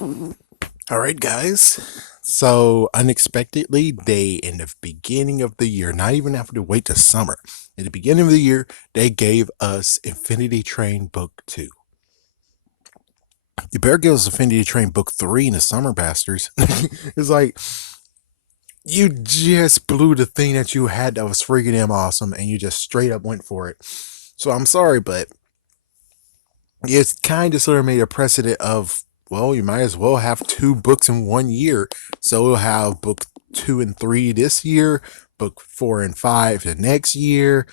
All right, guys. So unexpectedly, they in the beginning of the year, not even having to wait to summer, in the beginning of the year, they gave us Infinity Train Book 2. You better give us Infinity Train Book 3 in the summer, bastards. It's like you just blew the thing that you had that was freaking damn awesome, and you just straight up went for it. So I'm sorry, but it's kind of sort of made a precedent of, well, you might as well have two books in one year. So we'll have book 2 and 3 this year, book 4 and 5 the next year.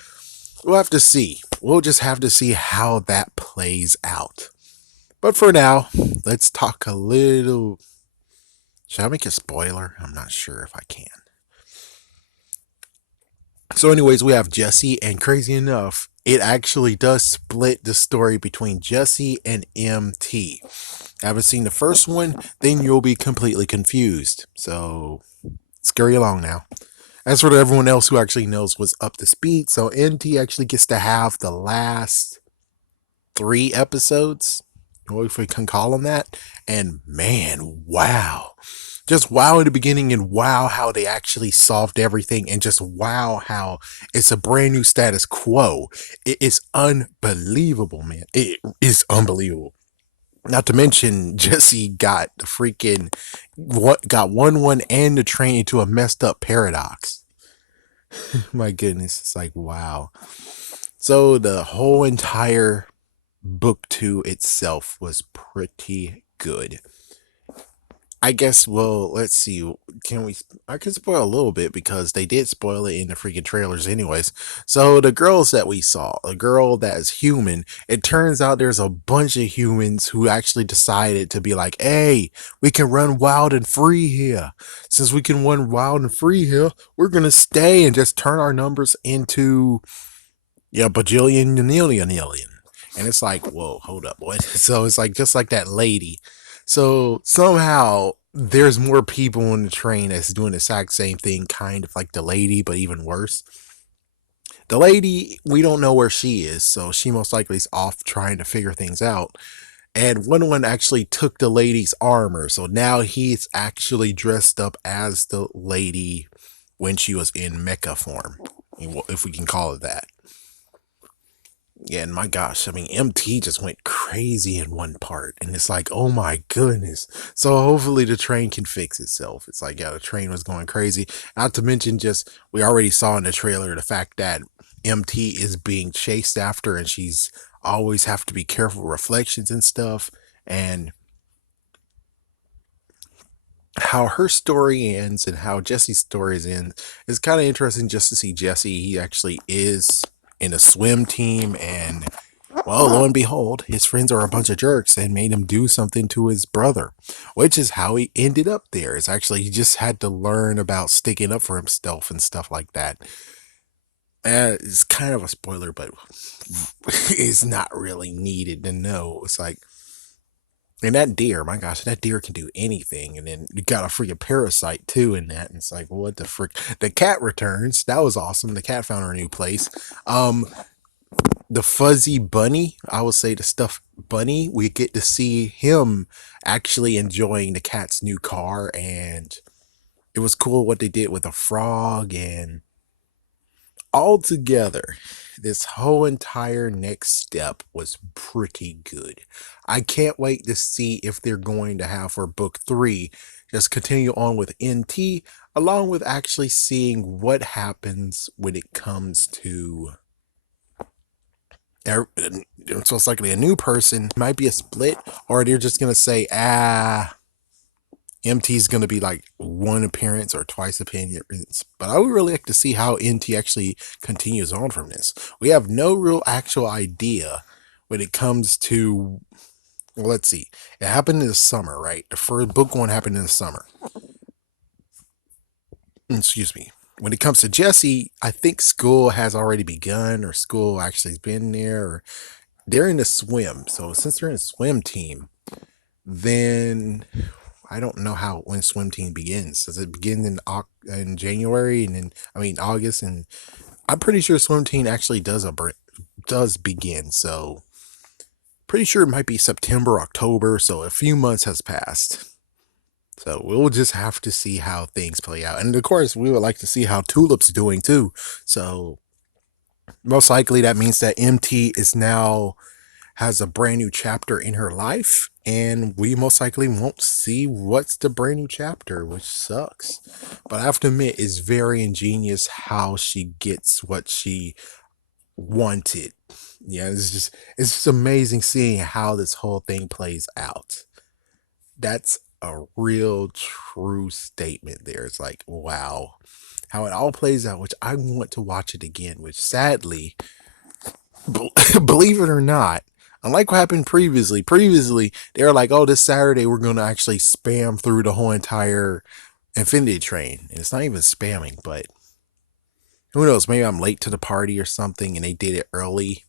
We'll have to see. We'll just have to see how that plays out. But for now, let's talk a little. Shall I make a spoiler? I'm not sure if I can. So, anyways, we have Jesse, and crazy enough, it actually does split the story between Jesse and MT. Haven't seen the first one, then you'll be completely confused. So, scurry along now. As for everyone else who actually knows what's up to speed, so MT actually gets to have the last 3 episodes, if we can call them that. And man, wow. Just wow in the beginning, and wow how they actually solved everything, and just wow how it's a brand new status quo. It is unbelievable, man. It is unbelievable. Not to mention Jesse got the freaking what got 1-1 and the train into a messed up paradox. My goodness, it's like wow. So the whole entire book 2 itself was pretty good. I guess, well, let's see. Can we? I can spoil a little bit because they did spoil it in the freaking trailers, anyways. So, the girls that we saw, a girl that is human, it turns out there's a bunch of humans who actually decided to be like, hey, we can run wild and free here. Since we can run wild and free here, we're going to stay and just turn our numbers into, yeah, bajillion, million. And it's like, whoa, hold up, what? So it's like just like that lady. So somehow there's more people on the train that's doing the exact same thing, kind of like the lady, but even worse. The lady, we don't know where she is, so she most likely is off trying to figure things out. And one actually took the lady's armor, so now he's actually dressed up as the lady when she was in mecha form, if we can call it that. Yeah, and my gosh, I mean, MT just went crazy in one part, and it's like, oh my goodness. So hopefully the train can fix itself. It's like, yeah, the train was going crazy. Not to mention, just we already saw in the trailer the fact that MT is being chased after, and she's always have to be careful with reflections and stuff, and how her story ends and how Jesse's stories end is kind of interesting just to see Jesse. He actually is in a swim team, and well, lo and behold, his friends are a bunch of jerks and made him do something to his brother, which is how he ended up there. It's actually, he just had to learn about sticking up for himself and stuff like that. And it's kind of a spoiler, but it's not really needed to know. It's like, and that deer, my gosh, that deer can do anything. And then you got a freaking parasite too in that. And it's like, what the frick? The cat returns. That was awesome. The cat found her new place. Um, the fuzzy bunny, I would say the stuffed bunny, we get to see him actually enjoying the cat's new car, and it was cool what they did with a frog. And altogether, this whole entire next step was pretty good. I can't wait to see if they're going to have for book 3 just continue on with NT, along with actually seeing what happens when it comes to it's most likely a new person. Might be a split, or they're just gonna say, MT's gonna be like one appearance or twice appearance. But I would really like to see how NT actually continues on from this. We have no real actual idea when it comes to. Well, let's see. It happened in the summer, right? The first book 1 happened in the summer. Excuse me. When it comes to Jesse, I think school has already begun, or school actually has been there, or they're in a swim. So since they're in a swim team, then I don't know how when swim team begins. Does it begin in January, and then I mean August, and I'm pretty sure swim team actually does begin. So Pretty sure it might be September, October, so a few months has passed. So we'll just have to see how things play out. And of course, we would like to see how Tulip's doing too. So most likely that means that MT is now has a brand new chapter in her life, and we most likely won't see what's the brand new chapter, which sucks. But I have to admit, it's very ingenious how she gets what she wanted. Yeah, it's just amazing seeing how this whole thing plays out. That's a real true statement there. It's like, wow, how it all plays out, which I want to watch it again, which sadly, believe it or not, unlike what happened previously, they were like, oh, this Saturday we're going to actually spam through the whole entire Infinity Train. And it's not even spamming, but who knows? Maybe I'm late to the party or something and they did it early.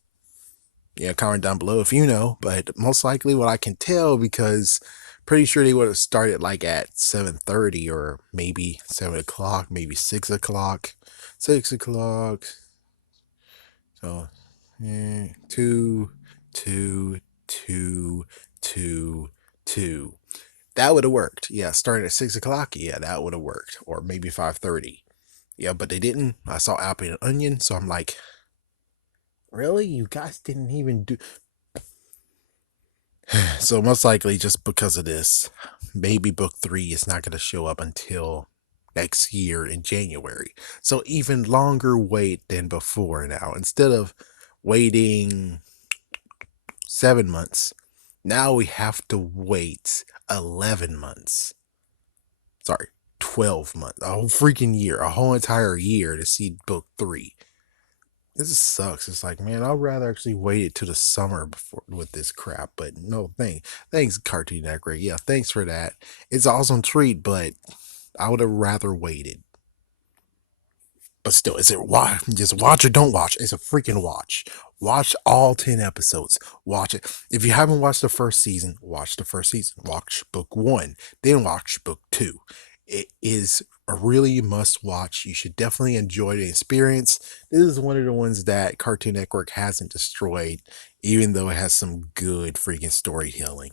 Yeah, comment down below if you know, but most likely what I can tell, because pretty sure they would have started like at 7:30 or maybe 7 o'clock, maybe 6 o'clock. 6 o'clock. So, yeah, 2, 2, 2, 2, 2. That would have worked. Yeah, starting at 6 o'clock. Yeah, that would have worked. Or maybe 5:30. Yeah, but they didn't. I saw Apple and Onion, so I'm like, really? You guys didn't even do. So most likely just because of this, maybe book 3 is not going to show up until next year in January. So even longer wait than before now. Instead of waiting 7 months, now we have to wait 11 months. Sorry, 12 months. A whole freaking year, a whole entire year to see book 3. This just sucks. It's like, man, I'd rather actually wait it to the summer before with this crap. But no, thanks, Cartoon Network. Yeah, thanks for that. It's an awesome treat, but I would have rather waited. But still, is it watch? Just watch or don't watch? It's a freaking watch. Watch all 10 episodes. Watch it. If you haven't watched the first season, watch the first season. Watch book 1, then watch book 2. It is a really must watch. You should definitely enjoy the experience. This is one of the ones that Cartoon Network hasn't destroyed, even though it has some good freaking storytelling.